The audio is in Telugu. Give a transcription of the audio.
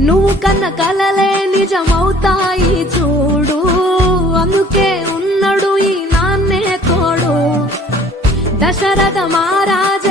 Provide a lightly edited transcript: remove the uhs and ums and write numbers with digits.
నువ్వు కన్న కలలే నిజమవుతాయి చూడు, అందుకే ఉన్నాడు ఈ నాన్నే తోడు. దశరథ మహారాజ